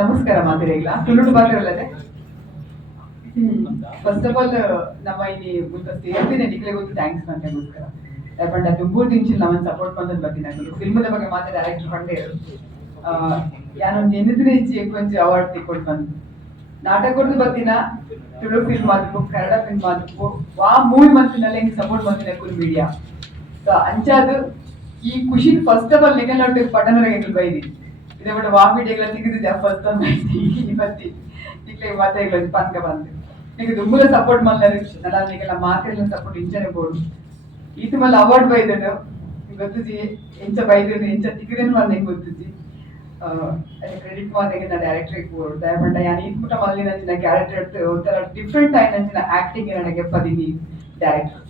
ನಮಸ್ಕಾರ ಮಾತಿರಲಿಲ್ಲ ತುಳುಡು ಬಾತಿರಲ್ಲದೆ first of all ನಮ್ಮ ಇಲ್ಲಿ ಒಂದು ಸೇರ್ತಿನ ನಿಕ್ಲೆ ಗೊತ್ತು ಥ್ಯಾಂಕ್ಸ್ ಮಂತೆಗೋಸ್ಕರ ಯಾಕಂದ್ರೆ ದುಂಬೂರು ದಿಂಚಿಲ್ ನಮ್ಮನ್ನು ಸಪೋರ್ಟ್ ಬಂದದ್ದು ಬರ್ತೀನಿ ಫಿಲ್ಮದ ಬಗ್ಗೆ ಮಾತ್ರ ಡೈರೆಕ್ಟರ್ ಫಂಡೇ ಯಾನೊಂದು ಎನ್ನಿದ್ರೆ ಹೆಚ್ಚಿ ಕೊಂಚ ಅವಾರ್ಡ್ ತಿಕ್ಕೊಂಡು ಬಂದು ನಾಟಕ ಕೊಡ್ದು ಬರ್ತೀನ ತುಳು ಫಿಲ್ಮ್ ಆದ್ಕು ಕನ್ನಡ ಫಿಲ್ಮ್ ಆದ್ಕು ವಾ ಮೂವಿ ಮಂತಿನಲ್ಲಿ ಹೆಂಗೆ ಸಪೋರ್ಟ್ ಬಂದಿನ ಕುಲ್ ಮೀಡಿಯಾ ಸೊ ಅಂಚಾದು ಈ ಖುಷಿ ಫಸ್ಟ್ ಆಫ್ ಆಲ್ ನಿಗಲ್ ಪಟ್ಟಣರಿಗೆ ಹೆಂಗ್ ಬೈದಿ ಇದೇ ಬಿಟ್ಟು ವಾ ಮೀಡಿಯಾಗಳ ತೆಗೆದಿದ್ದೆ ಫಸ್ಟ್ ಇವತ್ತಿ ನಿಕ್ಲೆ ಮಾತಾಡ ಪನ್ಕ ಬಂದು నీకు దుమ్ముల సపోర్ట్ మళ్ళీ అలా నీకు ఇలా మార్కెట్లో సపోర్ట్ ఇంచనే పోడు ఇది మళ్ళీ అవార్డు బైదను ಗೊತ್ತಿ지 ಎಂಚ ಬೈದನು ಎಂಚ ತಿಕ್ಕದನು ಮళ్ళీ ಹೆಂಗೆ ಗೊತ್ತಿ지 అది క్రెడిట్ మా దగ్గర నా డైరెక్టర్కి పోడు దయపంట యాని ఇట్ముట మళ్ళీ నచ్చిన క్యారెక్టర్ ಒಂಥರ ಡಿಫ್ರೆಂಟ್ ಆಗಿ ನಚ್ಚಿನ ಆಕ್ಟಿಂಗ್ ನನಗೆ ಪದಿನಿ ಡೈರೆಕ್ಟರ್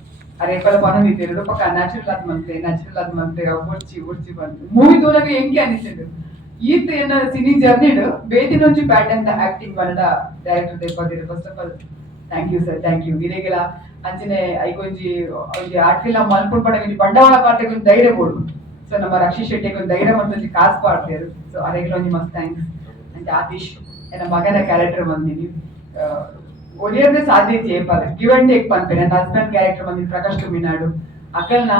ಅರೆ ಪಲ ಪನೊಂದು ಇದ್ದರು ಪಕ್ಕ ನ್ಯಾಚುರಲ್ ಆದ ಮಂತೆ ಉಡ್ಚಿ ಬಂತು ಮೂವಿ ತೋಲಾಗ ಹೆಂಗೆ ಅನಿಸಿದ್ದು ಈತ ಏನ ಸಿನಿ ಜರ್ನಿಡ್ ಬೇತಿ నుంచి ಪ್ಯಾಟರ್ನ್ ಆಕ್ಟಿಂಗ್ ಬನ್ನಡ ಡೈರೆಕ್ಟರ್ ದೇಪದಿರು first of all thank you sir thank you ಇರೇಗೆಲ ಅಂಚನೆ ಐಗೊಂಜಿ ಒಂಜಿ ಆರ್ಟ್ ಫಿಲ್ಮ್ ಮಲ್ಪುಡ್ ಪಡಗೆ ಬಂಡವಾಳ ಪಾರ್ಟಿಗೆ ಒಂದು ಧೈರ್ಯ ಬೋಡು ಸೊ ನಮ್ಮ ರಕ್ಷಿತ್ ಶೆಟ್ಟಿಗೆ ಒಂದು ಧೈರ್ಯ ಮತ್ತು ಕಾಸು ಪಾಡ್ತಾರೆ ಸೊ ಅರೆಗೆಲ ಒಂಜಿ ಮಸ್ತ್ ಥ್ಯಾಂಕ್ಸ್ ಅಂಚೆ ಆತೀಶ್ ನನ್ನ ಮಗನ ಕ್ಯಾರೆಕ್ಟರ್ ಬಂದಿನಿ ಒಲಿಯದೇ ಸಾಧ್ಯ చేయపాలి గివ్ అండ్ టేక్ పన్పే ನನ್ನ ಹಸ್ಬೆಂಡ್ ಕ್ಯಾರೆಕ್ಟರ್ ಬಂದಿನಿ ಪ್ರಕಾಶ್ ತುಮಿನಾಡು ಅಕಲ್ನ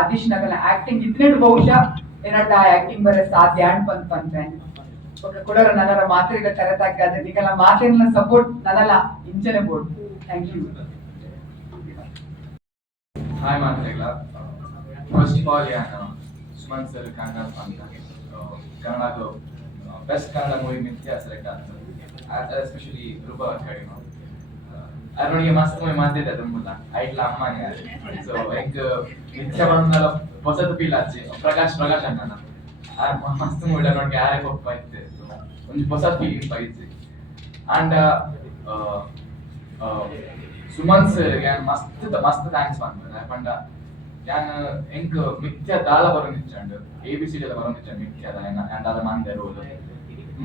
ಆತೀಶ್ ನಕಲ್ನ ಆಕ್ಟಿಂಗ್ ಇದ್ನೇಡು ಬಹುಶಃ ಏನಂತ ಆಕ್ಟಿಂಗ್ ಬರೋ ಸಾಧ್ಯ ಅಂಡ್ ಪನ್ಪೆ ఒక కూడా నన్నర మాత్రిగా తెరతాగ్గాది నికల మాత్రిన సపోర్ట్ నన్నల ఇంచనే బోర్డు థాంక్యూ హాయ్ మాత్రిగా ఫస్ట్ ఆఫ్ ఆల్ యాన సుమన్ సర్ కన్నడ పంత కన్నడలో best Kannada movie Mithya select ಆಗ್ತದೆ ಎಸ್ಪೆಷಲಿ ರೂಪ ಕಡಿಮೆ ಅರೊಣಿಗೆ ಮಸ್ತ್ ಮೂವಿ ಮಾತಿದ್ದೆ ತುಂಬುಲ್ಲ ಐಟ್ಲ ಅಮ್ಮನೇ ಸೊ ಹೆಂಗ್ ಮಿಥ್ಯಾ ಬಂದಲ್ಲ ಹೊಸದು ಫೀಲ್ ಆಚೆ ಪ್ರಕಾಶ್ ಅಣ್ಣ ಮಸ್ತ್ ಮೂವಿ ನೋಡಿ ಯಾರೇ ಪಪ್ಪ ಇತ್ತೆ ಒಂದು ಹೊಸ ಫೀಲಿಂಗ್ ಬೈತೆ ಅಂಡ್ ಸುಮನ್ ಸರ್ಗೆ ಮಸ್ತ್ ಥ್ಯಾಂಕ್ಸ್ ಮಾಡ್ತಾರೆ ಯಾಕಂಡ ಯಾನ್ ಹೆಂಗ್ ಮಿಥ್ಯಾ ದಾಲ ಬರೋನಿಚ್ಚಂಡು ABCD ಎಲ್ಲ ಬರೋನಿಚ್ಚಂಡು ಮಿಥ್ಯಾದ ಅಂಡ್ ಅದ ಮಂದೆ ರೋಲ್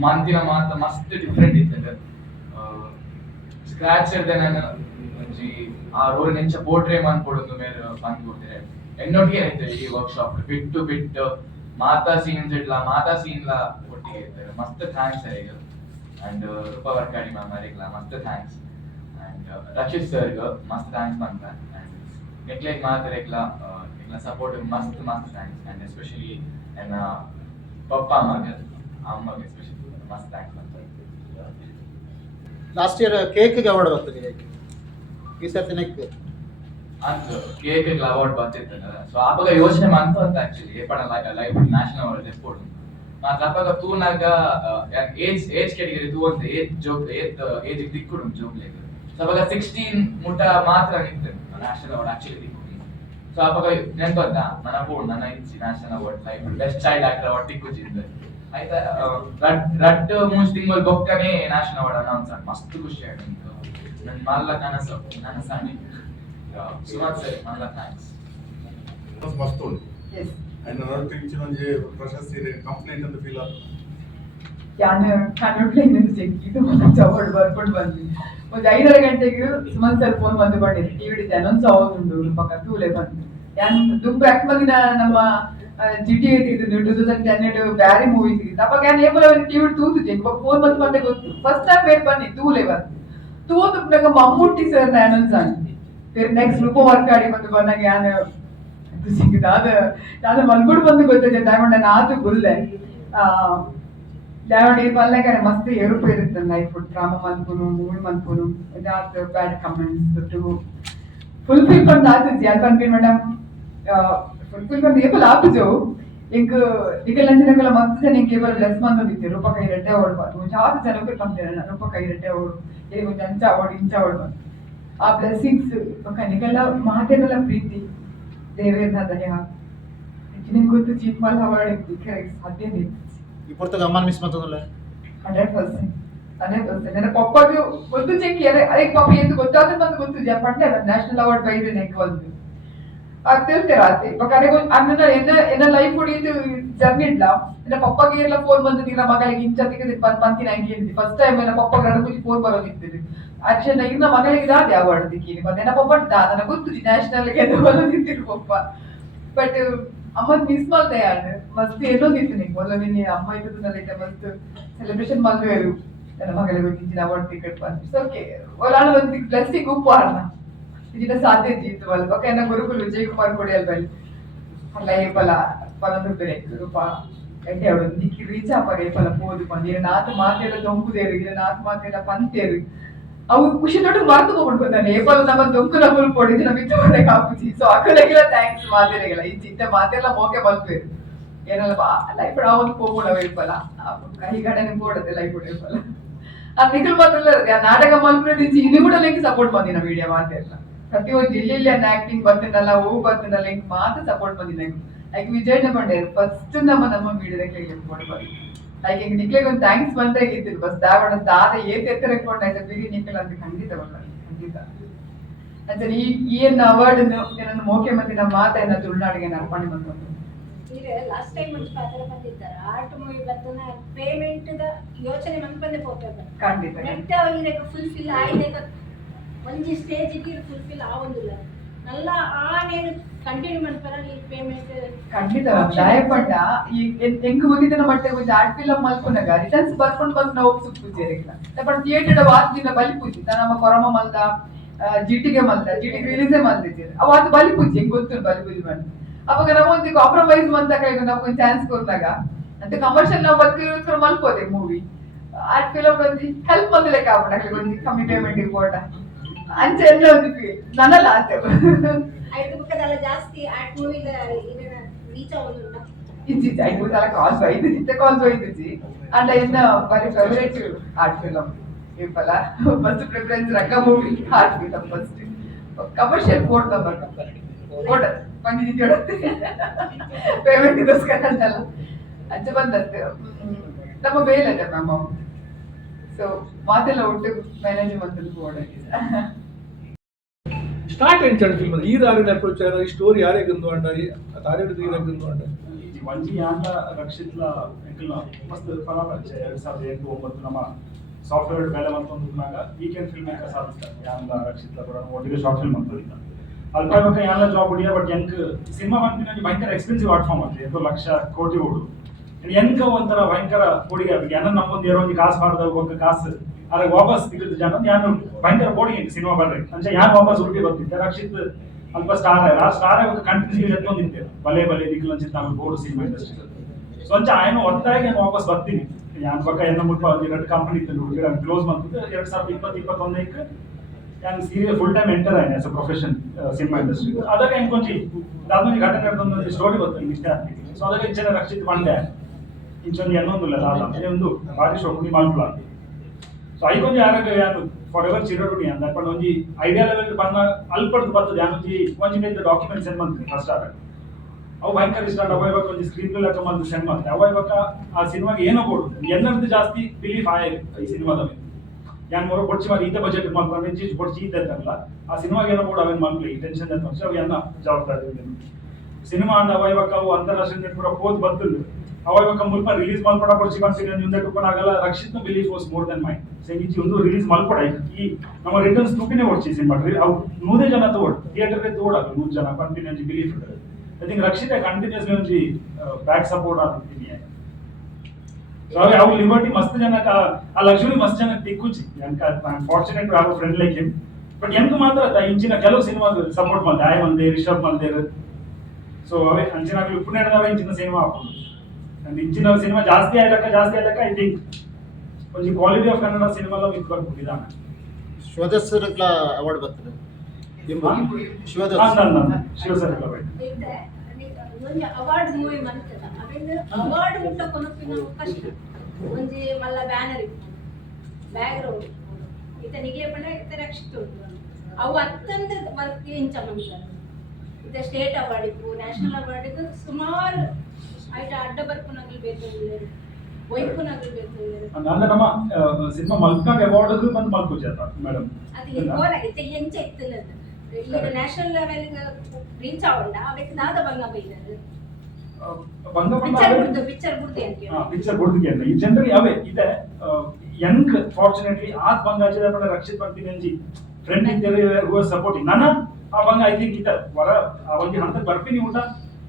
ಮಂತಿನ ಮಾತ ಮಸ್ತ್ ಡಿಫ್ರೆಂಟ್ ಇತ್ತು ಸ್ಕ್ರಾಚ್ ಇರ್ದೆ ನಾನು ಒಂಜಿ ಆ ರೋಲ್ ನೆಂಚ ಪೋರ್ಟ್ರೇ ಮಾಡ್ಕೊಡೋದು ಮೇಲೆ ಬಂದ್ ಕೊಡ್ತಾರೆ ಎನ್ನೊಟ್ಟಿಗೆ ಐತೆ ಈ ವರ್ಕ್ಶಾಪ್ ಬಿಟ್ಟು ಮಾತಾ ಸೀನ್ಸ್ ಲ ಒಟ್ಟಿಗೆ ಇರ್ತಾರೆ ಮಸ್ತ್ ಥ್ಯಾಂಕ್ಸ್ ಈಗ ಅಂಡ್ ರೂಪ ವರ್ಕಾಡಿ ಮ್ಯಾಮ್ ಅವರಿಗೆಲ್ಲ ಮಸ್ತ್ ಥ್ಯಾಂಕ್ಸ್ ಅಂಡ್ ರಕ್ಷಿತ್ ಸರ್ಗ ಮಸ್ತ್ ಥ್ಯಾಂಕ್ಸ್ ಬಂತ ಅಂಡ್ ನೆಕ್ಲೆಗ್ ಮಾತಾರೆಗ್ಲ ಸಪೋರ್ಟ್ ಮಸ್ತ್ ಥ್ಯಾಂಕ್ಸ್ ಅಂಡ್ ಎಸ್ಪೆಷಲಿ ನನ್ನ ಪಪ್ಪ ಅಮ್ಮಗೆ ಎಸ್ಪೆಷಲಿ ಮಸ್ತ್ ಥ್ಯಾಂಕ್ಸ್ ಬಂತ ಲಾಸ್ಟ್ ಇಯರ್ ಕೇಕ್ ಅವಾರ್ಡ್ ಬರ್ತದೆ ಈ ಸರ್ತಿ ನೆಕ್ ಅಂತ ಕೇಕ್ ಅವಾರ್ಡ್ ಬರ್ತಿರ್ತದೆ ಸೊ ಆವಾಗ ಯೋಚನೆ ಮಾಡ್ತಾ ಆಕ್ಚುಲಿ ಏಪಣ ಲೈಫ್ ನ್ಯಾಷನಲ್ ಅವಾರ್ಡ್ ಎಪ್ಪೋಡು ಮಾತ್ರ ಅವಾಗ ತೂನಾಗ ಏಜ್ ಕೆಟಗರಿ ತೂ ಅಂತ ಏಜ್ ದಿಕ್ಕುಡು ಜೋಗ್ಲೆಗ್ ಸೊ ಅವಾಗ 16 ಮುಟ ಮಾತ್ರ ನಿಂತೆ ನ್ಯಾಷನಲ್ ಅವಾರ್ಡ್ ಆಕ್ಚುಲಿ ದಿಕ್ಕು ಸೊ ಅವಾಗ ನೆನ್ಪಂತ ನನ್ನ ಬೋರ್ಡ್ ನನ್ನ ಇಚ್ಚಿ national award life best child actor award ದಿಕ್ಕುಚಿಂದ ಆಯ್ತಾ ರಡ್ ಮೂರು ತಿಂಗಳು ಬೊಕ್ಕನೆ ನ್ಯಾಷನಲ್ ಅವಾರ್ಡ್ ಅನೌನ್ಸ್ ಆಗಿ ಮಸ್ತ್ ಖುಷಿ ಆಯ್ತು ನನ್ನ ಮಲ್ಲ ಕನಸಾಣಿ ಸುಮನ್ ಸರ್ ಮಲ್ಲ ಥ್ಯಾಂಕ್ಸ್ ಮಸ್ತ್ ಉಂಟು ಅಂಡ್ ನರ್ತಿಂಚಿನ ಒಂಜಿ ಪ್ರಶಸ್ತಿ ಕಂಪ್ಲೇಂಟ್ ಅಂತ ಫೀಲ್ ಆಯ್ತು ಯಾನ ಕನ್ನಡ ಇದು ಅವಾರ್ಡ್ ಬರ್ಕೊಂಡು ಬಂದ್ವಿ ಒಂದು 5:30 ಗಂಟೆಗೆ ಸುಮನ್ ಸರ್ ಫೋನ್ ಬಂದು ಮಾಡಿದ್ರು ಟಿವಿ ಅನೌನ್ಸ್ ಆಗುಂಡು ಪಕ್ಕ ತೂಲೆ ಬಂದು ಯಾನ್ ದುಂಬು ಆಕ್ಟ್ ಮಂದಿನ ನಮ್ಮ GTA ತೆಗೆದು 2010 ಬ್ಯಾರಿ ಮೂವಿ ತೆಗೆದು ಅವಾಗ ಯಾನ್ ಏಪಲ ಟಿವಿ ತೂತುಜೆ ಫೋನ್ ಬಂದು ಮತ್ತೆ ಗೊತ್ತು ಫಸ್ಟ್ ಟೈಮ್ ಬೇರೆ ಬನ್ನಿ ತೂಲೆ ಬಂದು ತೂತು ನಂಗೆ ಮಮ್ಮೂಟಿ ಸರ್ ಅನೌನ್ಸ್ ಆಗಿ फिर नेक्स्ट रूप वर्क आड़ी बंद बनागे यान ಸಿಕ್ಕಿದಾದ ನಾನು ಮಲ್ಗುಡ್ ಬಂದು ಗೊತ್ತಿದೆ ಡೈಮಂಡ್ ನಾತು ಗುಲ್ಲೆ ಡೈಮಂಡ್ ಈ ಪಲ್ಲೆಗಾರೆ ಮಸ್ತ್ ಏರುಪು ಇರುತ್ತೆ ಲೈಫ್ ಡ್ರಾಮಾ ಮಲ್ಪುನು ಮೂವಿ ಮಲ್ಪುನು ಇದಾದ ಬ್ಯಾಡ್ ಕಮೆಂಟ್ಸ್ ಟು ಫುಲ್ಫಿಲ್ ಬಂದು ಆತುಜಿ ಅದು ಅನ್ಕೊಂಡು ಮೇಡಮ್ ಫುಲ್ಫಿಲ್ ಬಂದು ಏಪಲ್ ಆತುಜು ಇಂಕ ನಿಕಲ್ ಅಂಜನಗಳ ಮಸ್ತ್ ಜನ ಕೇವಲ ಬ್ಲೆಸ್ ಬಂದಿತ್ತು ರೂಪ ಕೈ ರೆಡ್ಡೆ ಅವಾರ್ಡ್ ಬಂದು ಜಾಸ್ತಿ ಜನಕ್ಕೆ ಬಂದಿರ ರೂಪ ಕೈ ರೆಡ್ಡೆ ಅವಾರ್ಡ್ ಇಲ್ಲಿ ಒಂದು ಅಂಚ ಅವಾರ್ಡ್ ಇಂಚ ಅವಾರ್ಡ್ ಬಂದು ಆ ಬ್ಲೆಸ್ಸಿಂಗ್ಸ್ ಕನಿಗೆಲ್ಲ ಮಾತೆಲ್ಲ ಪ್ರೀತಿ ದೇವೇರ್ನ ದಯ ನಿಂಗೆ ಗೊತ್ತು ಚೀಫ್ ಮಾಲ್ ಅವಾರ್ಡ್ ಸಾಧ್ಯನೇ ఇప్పుడు అమ్మాని మిస్ అవుతుందిలే 100% ನನ್ನ ಪಪ್ಪಗೆ ಗೊತ್ತು ಚೆಕ್ ಅದೇ ಪಾಪ ಎಂದು ಗೊತ್ತಾದ ಬಂದು ಗೊತ್ತು ಜಪಂಡೆ ನ್ಯಾಷನಲ್ ಅವಾರ್ಡ್ ಬೈದೆ ನೆಕ್ ಒಂದು ಅದು ತಿಳ್ತಿರಾತೆ ಇವಾಗ ಅನ್ನ ಎನ್ನ ಲೈಫ್ ಹೊಡಿದು ಜರ್ನಿ ಇಡ್ಲ ನನ್ನ ಪಪ್ಪಗೆ ಎಲ್ಲ ಫೋನ್ ಬಂದಿದ್ದೀರ ಮಗಳಿಗೆ ಇಂಚ ತೆಗೆದು ಪಂತಿನ ಹಂಗೆ ಹೇಳಿದ್ವಿ ಫಸ್ಟ್ ಟೈಮ್ ನನ್ನ ಪಪ್ಪ ಗಣಪತಿ ಫೋನ್ ಬರೋದಿದ್ದೀರಿ ಅಕ್ಷಯ ಇನ್ನ ಮಗಳಿಗೆ ದಾದೆ ಅವಾರ್ಡ್ ದಿಕ್ಕಿ ಮತ್ತೆ ನನ್ನ ಪಪ್ಪ ನನಗೆ ಗೊತ್ತು ನ್ಯಾಷನಲ್ ಗೆ ಬರೋದಿದ್ದೀರಿ ಪಪ್ಪ ಬಟ್ ಅಮ್ಮನ್ ಮಿಸ್ ಮಾಡ್ದೆ ಯಾರು ಮಸ್ತ್ ಏನೋದಿತ್ತು ನಿಂಗೆ ಮೊದಲ ನೀನು ಅಮ್ಮ ಇದ್ದದಲ್ಲ ಮಸ್ತ್ ಸೆಲೆಬ್ರೇಷನ್ ಮಲ್ವೇರು ನನ್ನ ಮಗಳಿಗೆ ಗೊತ್ತಿನ ಅವಾರ್ಡ್ ಟಿಕೆಟ್ ಬಂತು ಓಕೆ ಒಲಾಣ ಒಂದು ಬ್ಲೆಸ್ಸಿಂಗ್ ಉಪ್ಪು ಆರ್ನ ಇದನ್ನ ಸಾಧ್ಯತೆ ಇತ್ತು ಅಲ್ವ ಬಕ್ಕ ಗುರುಕುಲ್ ವಿಜಯ್ ಕುಮಾರ್ ಕೊಡಿ ಅಲ್ವಲ್ಲಿ ಅಲ್ಲ ಏಪಲ ಪನೊಂದು ಬೇರೆ ರೂಪ ಎಡ್ಡೆ ಅವಳು ನಿಕ್ಕಿ ರೀಚ್ ಆಪಾಗ ಏಪಲ ಪೋದು ಬಂದು ಇರ ನಾಲ್ಕು ಮಾತೆಲ್ಲ ದೊಂಕುದೇರು ಇರ ನಾಲ್ಕು ಮಾತೆಲ್ಲ ಪಂತೇರು ಅವು ಖುಷಿ ದೊಡ್ಡ ಮರ್ತು ಹೋಗ್ಬಿಡ್ತಾನೆ ಏಪಲ ನಮ್ಮ ದೊಂಕು ನಮ್ಮಲ್ಲಿ ಕೊಡಿದ್ದು ನಮಗೆ ಇತ್ತು ಕಾಪುಚಿ ಸೊ ಅಕಲೆಗೆಲ್ಲ ಥ್ಯಾಂಕ್ಸ್ ಮಾತೆರೆಗೆಲ್ಲ ಈ ಚಿಂತೆ ಮಾತೆಲ್ಲ ಮೋಕೆ ಬಂದ್ಬೇರು ಏನಲ್ಲ ಲೈಫ್ ಒಂದು ಹೋಗ್ಬಿಡವ ಏಪಲ ಕೈ ಗಡನೆ ಬೋಡದೆ ಲೈಫ್ ಏಪಲ ಆ ನಿಖಲ್ ಮಾತ್ರ ಆ ನಾಟಕ ಮಲ್ಪಿ ಇದು ಕೂಡ ಲಿಂಕ್ ಸಪೋರ್ಟ್ ಬಂದಿನ ಮೀಡಿಯಾ ಮಾತೆಲ್ಲ ಪ್ರತಿಯೊಂದು ಜಿಲ್ಲೆಯಲ್ಲಿ ಆಕ್ಟಿಂಗ್ ಬರ್ತಿದ್ದಲ್ಲ ಹೋಗಿ ಬರ್ತಿದ್ದಲ್ಲ ಹಿಂಗ್ ಮಾತ್ರ ಸಪೋರ್ಟ್ ಬಂದಿನ ಲೈಕ್ ವಿಜಯಣ್ಣ ಬಂಡೆ ಫಸ್ಟ್ ನಮ್ಮ ಮೀಡಿಯಾದಾಗ ಬಂದಿ ಲೈಕ್ ಹಿಂಗ್ ನಿಕ್ಲೆಗೆ ಒಂದು ಥ್ಯಾಂಕ್ಸ್ ಬಂದ್ರೆ ಇದ್ದಿಲ್ಲ ಬಸ್ ದಾವಣ ದಾದ ಏತ್ ಎತ್ತರಕೊಂಡಾಯ್ತು ಬಿರಿ ನಿಖಲ್ ಅಂತ ಖಂಡಿತ ಖಂಡಿತ ಅಂದ್ರೆ ಈ ಅವಾರ್ಡ್ ನನ್ನ ಮೋಕೆ ಮತ್ತೆ ನಮ್ಮ ಮಾತನ್ನ ತುಳುನಾಡಿಗೆ ಅರ್ಪಣೆ ಬಂತು ಲಾಸ್ಟ್ ಟೈಮ್ ಮುಂಚೆ ಪಾತ್ರ ಬಂದಿದ್ದಾರೆ ಆರ್ಟ್ ಮೂವಿ ಬರ್ತನ ಪೇಮೆಂಟ್ ದ ಯೋಚನೆ ಮನ್ಪಂದೆ ಪೋಪೆ ಖಂಡಿತ ನೆಟ್ ಅವರಿಗೆ ಫುಲ್ಫಿಲ್ ಆಯ್ದೆ ಒಂಜಿ ಸ್ಟೇಜ್ ಗೆ ಫುಲ್ಫಿಲ್ ಆವೊಂದಿಲ್ಲ ನಲ್ಲ ಆ ನೇನು ಕಂಟಿನ್ಯೂ ಮಾಡ್ತಾರ ಈ ಪೇಮೆಂಟ್ ಖಂಡಿತ ದಯಪಟ್ಟ ಈ ಹೆಂಗ್ ಓದಿದ ಮಟ್ಟ ಒಂದು ಆರ್ಟ್ ಫಿಲಮ್ ಮಲ್ಕೊಂಡಾಗ ರಿಟರ್ನ್ಸ್ ಬರ್ಕೊಂಡು ಬಂದು ನಾವು ಸುತ್ತೂಜೇರಿಲ್ಲ ಬಟ್ ಥಿಯೇಟರ್ ವಾದ್ದಿನ ಬಲಿ ಪೂಜಿ ನಮ್ಮ ಕೊರಮ ಮಲ್ದ ಜಿಟಿಗೆ ರಿಲೀಸೇ ಮಲ್ದಿದ್ದೀರಿ ಅವಾದ ಬಲಿ ಪೂಜಿ ಹೆಂಗ್ ಗೊತ್ತು ಬಲಿ ಪೂಜೆ ಮಾಡಿ ಅವಾಗ ನಾವು ಒಂದು ಕಾಂಪ್ರಮೈಸ್ ಬಂದಾಗ ನಮ್ಗೊಂದು ಚಾನ್ಸ್ ಕೊಟ್ಟಾಗ ಅಂತ ಕಮರ್ಷಿಯಲ್ ನಾವು ಬದುಕಿರೋಸ್ಕರ ಮಲ್ಕೋದೆ ಮೂವಿ ಆರ್ಟ್ ಫಿಲಮ್ ಒಂದು ಹೆಲ್ಪ್ ಬಂದಿಲ್ಲ ಕಾಪಾಡಕ್ಕೆ ಒಂದು ಕಮ್ಮಿ ಪೇಮೆಂಟ್ ಇರ್ಬೋಡ ಅಂಚೆ ಎಲ್ಲ ಒಂದು ಫೀಲ್ ನನ್ನಲ್ಲ ಆತೆ ಐದು ಬುಕ್ಕದಲ್ಲ ಜಾಸ್ತಿ ಆರ್ಟ್ ಮೂವಿ ಇದನ್ನ ರೀಚ್ ಆಗೋದುಂಟಾ ಇಜ್ಜಿ ಐದು ಸಲ ಕಾಲ್ಸ್ ಐದು ಚಿತ್ತ ಕಾಲ್ಸ್ ಒಯ್ದಿಜ್ಜಿ ಅಂಡ ಇನ್ನ ಬರೀ ಫೇವರೇಟ್ ಆರ್ಟ್ ಫಿಲಮ್ ಇಪ್ಪಲ್ಲ first preference Ranga movie art film first commercial ಕೋಡ್ ನಂಬರ್ ಕೋಡ್ ಬಂದಿದ್ದು ಪೇಮೆಂಟ್ಗೋಸ್ಕರ ಅಂತಲ್ಲ ಅಂಚೆ ಬಂದತ್ತೆ ನಮ್ಮ ಬೇಲದೆ ಮ್ಯಾಮ್ ಸೊ ಮಾತೆಲ್ಲ ಒಟ್ಟು ಮ್ಯಾನೇಜ್ ಮಾಡ್ತಾರೆ ಓಡಾಗಿದೆ ಸ್ಟಾರ್ಟ್ ಎಂಚಾడు ఫిల్మ్ ఈ దారిని అప్రోచ్ అయ్యారు ఈ స్టోరీ యారే గందు అంటారు తారేడు తీర గందు అంటారు ಒಂಜಿ ಯಾಂಡ ರಕ್ಷಿತ್ಲ ಎಂಕಲ್ನ ಮಸ್ತ್ ಫಲ ಪರಿಚಯ 2008-9 ನಮ್ಮ ಸಾಫ್ಟ್ವೇರ್ ಬೇಲೆ ಮಂತೊಂದುನಾಗ ವೀಕೆಂಡ್ ಫಿಲ್ಮ್ ಮೇಕರ್ ಸಾಧಿಸ್ತಾರೆ ಯಾಂಡ ರಕ್ಷಿತ್ಲ ಕೂಡ ಒಟ್ಟಿಗೆ short film ಅಂತೋದಿಲ್ಲ ಅಲ್ಪಾವಕ ಯಾಂಡ job Wodeyar but ಎಂಕ್ ಸಿನಿಮಾ ಮಂತಿನ ಭಯಂಕರ ಎಕ್ಸ್ಪೆನ್ಸಿವ್ ಆರ್ಟ್ ಫಾರ್ಮ್ ಅಂತ 2 ಲಕ್ಷ ಕೋಟಿ ಓಡು ಎಂಕ ಒಂಥರ ಭಯಂಕರ ಕೊಡುಗೆ ಅದಕ್ಕೆ ಯಾನ ನಮ್ಮೊಂದು ಏನೋ ಒಂದು ಕಾಸು ಮಾಡಿದಾಗ ಒಂದು ಕಾಸು ಅದಾಗ ವಾಪಸ್ ಸಿಗುತ್ತೆ ಜನ ಯಾನು ಭಯಂಕರ ಕೊಡುಗೆ ಸಿನಿಮಾ ಬರ್ರಿ ಅಂಚೆ ಯಾನ್ ವಾಪಸ್ ಉಲ್ಟಿ ಬರ್ತಿದ್ದೆ ರಕ್ಷಿತ್ ಅಲ್ಪ ಸ್ಟಾರ್ ಆ ಸ್ಟಾರ್ ಒಂದು ಕಂಟಿನ್ಯೂ ಎತ್ತೊಂದಿತ್ತೆ ಬಲೆ ದಿಕ್ಕಲ್ ಅಂಚಿತ್ತು ನಮಗೆ ಬೋರ್ಡು ಸಿನಿಮಾ ಇಂಡಸ್ಟ್ರಿ ಸೊ ಅಂಚೆ ఆయన ಒತ್ತಾಗಿ ನಾನು ವಾಪಸ್ ಬರ್ತೀನಿ ಯಾನ್ ಪಕ್ಕ ಎನ್ನ ಮುಲ್ಪ ಒಂದು 2 ಕಂಪನಿ ಇತ್ತು ಹುಡುಗರ ಕ್ಲೋಸ್ ಮಾಡ್ತಿದ್ದು 2020-21 ಯಾನ್ ಸೀರಿಯಸ್ ಫುಲ್ ಟೈಮ್ ಎಂಟರ್ ಆಯ್ತು as a profession cinema industry ಅದಾಗ ಹೆಂಗ್ ಕೊಂಚಿ ಅದಾದ್ಮೇಲೆ ಘಟನೆ ನಡೆದೊಂದು ಸ್ಟೋರಿ ಬರ್ತೀನಿ ಇಷ್ಟ ಸೊ ಅದಾಗ ಇಂಚೆ ರಕ್ಷಿತ್ ಬಂಡೆ ಇಂಚೊಂದು ಇನ್ನೊಂದಿಲ್ಲ ಅದೇ ಒಂದು ಭಾರಿ ಶೋಕಿ ಮಾಡ್ಕೊಳ ಸೊ ಐಕೊಂದು ಯಾರಾಗ ಯಾನು ಫಾರ್ ಎವರ್ ಚಿರಡುನಿ ಅಂತ ಅಪ್ಪ ಒಂಜಿ ಐಡಿಯಾ ಲೆವೆಲ್ ಬಂದ ಅಲ್ಪಡ್ದು ಬರ್ತದೆ ಯಾನೊಂಜಿ ಒಂಜಿ ಮೇಲೆ ಡಾಕ್ಯುಮೆಂಟ್ ಸೆಂಡ್ ಮಾಡ್ತೀನಿ ಫಸ್ಟ್ ಆಗ ಅವು ಭಯಂಕರ ಇಷ್ಟ ಅವ ಇವಾಗ ಒಂದು ಸ್ಕ್ರೀನ್ ಪ್ಲೇ ಲೆಕ್ಕ ಮಂದು ಸೆಂಡ್ ಮಾಡ್ತಾರೆ ಅವ ಇವಾಗ ಆ ಸಿನಿಮಾಗೆ ಏನೋ ಬೋಡು ಎಲ್ಲರದ್ದು ಜಾಸ್ತಿ ಬಿಲೀಫ್ ಆಯ್ತು ಈ ಸಿನಿಮಾದ ಮೇಲೆ ಯಾನ್ ಮೊರ ಬೊಡ್ಚಿ ಮಾಡಿ ಈತ ಬಜೆಟ್ ಮಾಡ್ಕೊಂಡು ಹೆಚ್ಚು ಬೊಡ್ಚಿ ಈತ ಅಂತಲ್ಲ ಆ ಸಿನಿಮಾಗೆ ಏನೋ ಬೋಡು ಅವೇನು ಮಾಡ್ಲಿ ಟೆನ್ಷನ್ ಅಂತ ಅವು ಏನ ಜವಾಬ್ದಾರಿ ಸಿನಿಮಾ ಅಂದ ಅವ ಇವಾಗ ಅವು ಅಂತಾರಾಷ್ಟ್ರೀಯ ಕೂಡ ಹೋದ್ ಬರ್ತದೆ ಅವ ಇವಾಗ ಮುಲ್ಪ ರಿಲೀಸ್ ಮಾಡ್ಕೊಡ ಕೊಡ್ಸಿ ಬಂತೀನಿ ಮುಂದೆ ಟುಪ್ಪನ್ ಆಗಲ್ಲ Rakshit belief was more than mind ಸೇಂಗಿಂಚಿ ಒಂದು ರಿಲೀಸ್ ಮಾಡ್ಕೊಡ ಈ ನಮ್ಮ ರಿಟರ್ನ್ಸ್ ತುಪ್ಪಿನೇ ಓಡ್ಸಿ ಸಿನಿಮಾ ಅವು 100 ಜನ ತೋಡ್ ಥಿಯೇಟರ್ ತೋಡಾಗ 100 ಜನ continues belief I think Rakshit continuously ಒಂದು ಬ್ಯಾಕ್ ಸಪೋರ್ಟ್ ಆಗ್ತೀನಿ ಸೊ ಅವು ಲಿಬರ್ಟಿ ಮಸ್ತ್ ಜನಕ್ಕೆ ಆ ಲಕ್ಸುರಿ ಮಸ್ತ್ ಜನಕ್ಕೆ ತಿಕ್ಕುಚಿ fortunate to have a friend like him but ಎಂಕು ಮಾತ್ರ ಇಂಚಿನ ಕೆಲವು ಸಿನಿಮಾ ಸಪೋರ್ಟ್ ಮಾಡಿದೆ ಆಯ್ ಮಂದೆ ರಿಷಬ್ ಮಂದೇರ್ ಸೊ ಅವೇ ಅಂಚಿನಾಗ್ಲಿ ಉಪ್ಪು ನಡೆದವ ಇಂಚಿನ ಸಿನಿಮಾ ಹಾಕೊಂಡು ಇಂಚಿನ ಸಿನಿಮಾ ಜಾಸ್ತಿ ಆಯ್ಲಕ್ಕ ಐ ಥಿಂಕ್ ಒಂದು ಕ್ವಾಲಿಟಿ ಆಫ್ ಕನ್ನಡ ಸಿನಿಮಾ ಇದ್ಬೇಕು ವಿಧಾನ ಶಿವದರ್ಶನಕ್ಲ ಅವಾರ್ಡ್ ಬರ್ತದೆ ಶಿವಸರ್ಕಲ್ ಒಂಜಿ ಅವಾರ್ಡ್ ಮೂವಿ ಮಂತದ ಅವೆಂದು ಅವಾರ್ಡ್ ಮುಟ್ಟ ಕೊನಪಿನ ಕಷ್ಟ ಒಂಜಿ ಮಲ್ಲ ಬ್ಯಾನರ್ ಇತ್ತು ಬ್ಯಾಗ್ ಗ್ರೌಂಡ್ ಇತ ನಿಗ್ಲೆ ಪಂಡ ಇತ ರಕ್ಷಿತ್ ಉಂಟು ಅವು ಅತ್ತಂದ ವರ್ಕ್ ಇಂಚ ಮಂತಾರೆ ಇತ ಸ್ಟೇಟ್ ಅವಾರ್ಡ್ ಇತ್ತು ನ್ಯಾಷನಲ್ ಅವಾರ್ಡ್ ಇತ್ತು ಸುಮಾರು ಆಯ್ತ ಅಡ್ಡ ಬರ್ಪುನಾಗಲಿ ಬೇಕು ಒಯ್ಪುನಾಗಲಿ ಬೇಕು ಅಂದ್ರೆ ನಮ್ಮ ಸಿನಿಮಾ ಮಲ್ಕಾಗ್ ಅವಾರ್ಡ್ ಬಂದು ಮಲ್ಕೋಜಾತ ಮೇಡಮ್ ಅದು ಗೋರಾಗಿತ್ತು ಎಂಚ ಇತ್ತಿಲ್ಲ ಈಗ ನ್ಯಾಷನಲ್ ಲೆವೆಲ್ ರೀಚ್ ಆವಲ್ಲ ಅವಕ್ಕೆ ದಾದ ಬಂಗ ಬೈದರು ಪಿಕ್ಚರ್ ಬುಡ್ದಿ ಅಂತ ಪಿಕ್ಚರ್ ಬುಡ್ದಿಗೆ ಈ ಜನರಿಗೆ ಅವೇ ಇದೆ ಯಂಗ್ ಫಾರ್ಚುನೇಟ್ಲಿ ಆದ್ ಬಂಗ ಆಚೆ ಪಂಡ ರಕ್ಷಿತ್ ಬಂತೀನಿ ಅಂಜಿ ಫ್ರೆಂಡ್ ಇದ್ದಾರೆ ಹೂ ಸಪೋರ್ಟಿಂಗ್ ನನ್ನ ಆ ಬಂಗ ಐ ಥಿಂಕ್ ಇತ ವರ ಆ ಒಂದು ಹಂತ ಬರ್ಪಿನಿ ಊಟ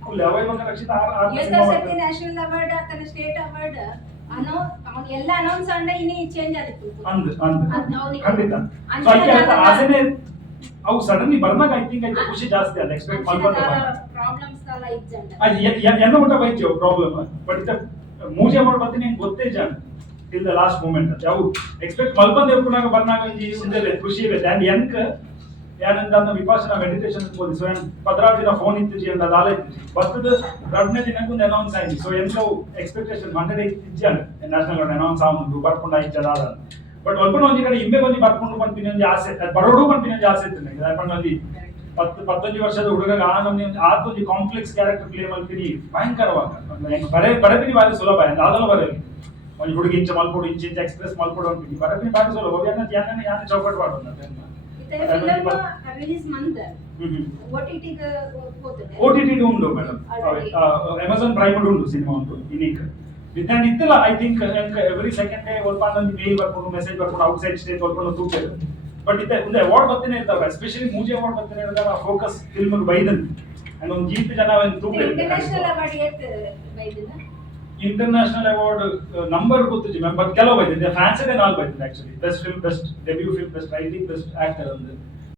ಫುಲ್ ಅವ ಇವಾಗ ರಕ್ಷಿತ ಎಂತ ಸರ್ತಿ ನ್ಯಾಷನಲ್ ಅವಾರ್ಡ್ ಅಥವಾ ಸ್ಟೇಟ್ ಅವಾರ್ಡ್ ಅವ್ನು ಎಲ್ಲ ಅನೌನ್ಸ್ ಅಂಡ ಇನ್ನಿ ಚೇಂಜ್ ಆಗಿತ್ತು ಅಂದ್ ಅವ್ನಿಗೆ ಖಂಡಿತ ಅಂಚಿನ ಸೊ ಅದಕ್ಕೆ ಕಾಲ- ಆಸೆನೆ ಅವು ಸಡನ್ಲಿ ಬರ್ನಾಗ ಐ ಥಿಂಕ್ ಐತೆ ಖುಷಿ ಜಾಸ್ತಿ ಅದ ಎಕ್ಸ್ಪೆಕ್ಟ್ ಮಾಡ್ಕೊಂತ ಪ್ರಾಬ್ಲಮ್ಸ್ ಎಲ್ಲ ಇದ್ದಂಡ ಅದು ಎನ್ನ ಊಟ ಬೈತಿಯೋ ಪ್ರಾಬ್ಲಮ್ ಬಟ್ ಇತ್ತ ಮೂಜೆ ಮಾಡಿ ಬರ್ತೀನಿ ಅಂತ ಗೊತ್ತೇ ಜಾಣ ಟಿಲ್ ದ ಲಾಸ್ಟ್ ಮೂಮೆಂಟ್ ಅಂತ ಅವು ಎಕ್ಸ್ಪೆಕ್ಟ್ ಮಲ್ಪಂದ ಎಪ್ಪನಾಗ ಬರ್ನಾಗ ಈ ಮುಂದೆ ಖುಷಿ ಇದೆ ಅಂಡ್ ಎಂಕ ಯಾನಂದ ವಿಪಾಸನ ಮೆಡಿಟೇಷನ್ ಬೋದು ಸೊ ಏನ್ 16 ದಿನ ಫೋನ್ ಇತ್ತಿಜಿ ಅಂದ ದಾಲ ಇತ್ತಿಜಿ ಬರ್ತದ ರಡ್ನೆ ದಿನಕ್ಕೂ ಅನೌನ್ಸ್ ಆಯ್ತು ಸೊ ಎಂಕವು ಎಕ್ಸ್ಪೆಕ್ಟೇಷನ್ 100 ಇತ್ತಿಜಾನ ನ್ಯಾಷನಲ್ ಅವಾರ್ಡ್ ಅನೌನ್ಸ್ ಆവുന്നു ಬರ್ಕೊಂಡ ಇಚ್ಚದಾದ ಬಟ್ ಒಲ್ಪ ಒಂಜಿ ಕಡೆ ಇಮ್ಮೆ ಬಂದು ಬರ್ಕೊಂಡು ಬಂತೀನಿ ಒಂದು ಆಸೆ ಬರೋಡು ಬಂತೀನಿ ಒಂದು ಆಸೆ ಇತ್ತು ನನಗೆ ಯಾಕಂದ್ರೆ 10-15 ವರ್ಷದ ಹುಡುಗ ಆನಂದ ಆತೊಂದು ಕಾಂಪ್ಲೆಕ್ಸ್ ಕ್ಯಾರೆಕ್ಟರ್ ಪ್ಲೇ ಮಾಡ್ತೀನಿ ಭಯಂಕರವಾಗ ಬರಬಿನಿ ಬಾರಿ ಸುಲಭ ಅದಲ್ಲ ಬರಲಿ ಒಂದು ಹುಡುಗ ಇಂಚ ಮಲ್ಕೊಡು ಇಂಚ ಎಕ್ಸ್ಪ್ರೆಸ್ ಮಲ್ಕೊಡು ಅಂತೀನಿ ಬರಬಿನಿ ಬಾರಿ ಸುಲಭ ಯಾನ ಚೌಕಟ್ ಮಾಡೋದು ಇತ್ತೆ ಫಿಲಂ ರಿಲೀಸ್ ಮಂತ್ OTT ಗೆ ಹೋಗ್ತದೆ OTT ಉಂಟು ಮೇಡಮ್ ಅಮೆಜಾನ್ ಪ್ರೈಮ್ ಉಂಟು ಸಿನಿಮಾ ಉಂಟು ಇನ್ನೀಗ ವಿದ್ಯಾನ್ ಇತ್ತಲ್ಲ I think every second day ಒಲ್ಪ ಒಂದು ಮೇಲ್ ಬರ್ಕೊಂಡು ಮೆಸೇಜ್ ಬರ್ಕೊಂಡು ಔಟ್ ಸೈಡ್ ಸ್ಟೇಜ್ ಬರ್ಕೊಂಡು ತೂಕೇದು ಬಟ್ ಇತ್ತೆ ಒಂದು ಅವಾರ್ಡ್ ಬರ್ತಾನೆ ಇರ್ತಾವೆ ಎಸ್ಪೆಷಲಿ ಮೂಜಿ ಅವಾರ್ಡ್ ಬರ್ತಾನೆ ಇರ್ತಾವೆ ಫೋಕಸ್ ಫಿಲ್ಮ್ ಬೈದನ್ ಅಂಡ್ ಒಂದು ಜೀತ್ ಜನ ಒಂದು ತೂಕ ಇಂಟರ್ನ್ಯಾಷನಲ್ ಅವಾರ್ಡ್ ಏತ್ ಬೈದಿನ ಇಂಟರ್ನ್ಯಾಷನಲ್ ಅವಾರ್ಡ್ ನಂಬರ್ ಗೊತ್ತಿಲ್ಲ ಮ್ಯಾಮ್ ಬಟ್ ಕೆಲವು ಬೈದಿದೆ ಫ್ಯಾನ್ಸ್ ಇದೆ ನಾಲ್ ಬೈದಿದೆ actually best film best debut film best writing best actor ಅಂದ್ರೆ